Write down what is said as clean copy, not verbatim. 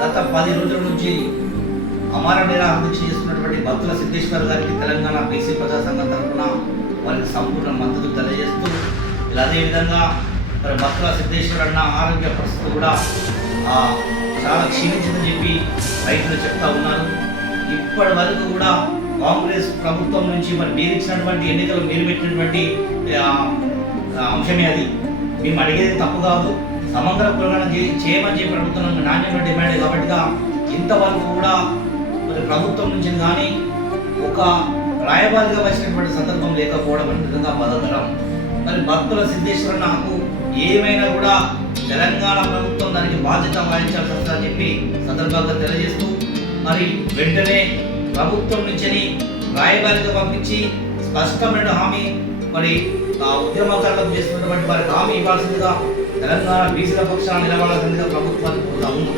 గత 10 రోజుల నుంచి అమర నిరాహార దీక్ష చేస్తున్నటువంటి భక్తుల సిద్ధేశ్వర్ గారికి తెలంగాణ బీసీ ప్రజా సంఘం తరఫున వారికి సంపూర్ణ మద్దతు తెలియజేస్తూ, ఇలా అదేవిధంగా మరి భక్తుల సిద్ధేశ్వర్ అన్న ఆరోగ్య పరిస్థితి కూడా చాలా క్షీణించిందని చెప్పి రైతులు చెప్తా ఉన్నారు. ఇప్పటి వరకు కూడా కాంగ్రెస్ ప్రభుత్వం నుంచి మరి మీరు ఇచ్చినటువంటి ఎన్నికలు మీరు పెట్టినటువంటి అంశమే అది. మేము అడిగేది తప్పు కాదు, సమగ్ర కులగణన చేయమని చెప్పి ప్రభుత్వం నాణ్యమైన డిమాండ్ కాబట్టిగా ఇంతవరకు కూడా మరి ప్రభుత్వం నుంచి కానీ ఒక రాయబారిగా వచ్చినటువంటి సందర్భం లేకపోవడం నిజంగా బాధాకరం. మరి భక్తుల సిద్ధేశ్వర నాకు ఏమైనా కూడా తెలంగాణ ప్రభుత్వం దానికి బాధ్యత వహించాల్సి వస్తుందని చెప్పి సందర్భంగా తెలియజేస్తూ, మరి వెంటనే ప్రభుత్వం నుంచి రాయబారిగా పంపించి స్పష్టమైన హామీ మరి ఉద్యమకారులకు చేస్తున్నటువంటి వారికి హామీ ఇవ్వాల్సిందిగా తెలంగాణ బీసీల పక్షాన నిలబడాల్సిందిగా ప్రభుత్వాన్ని కోరుతా ఉన్నాం.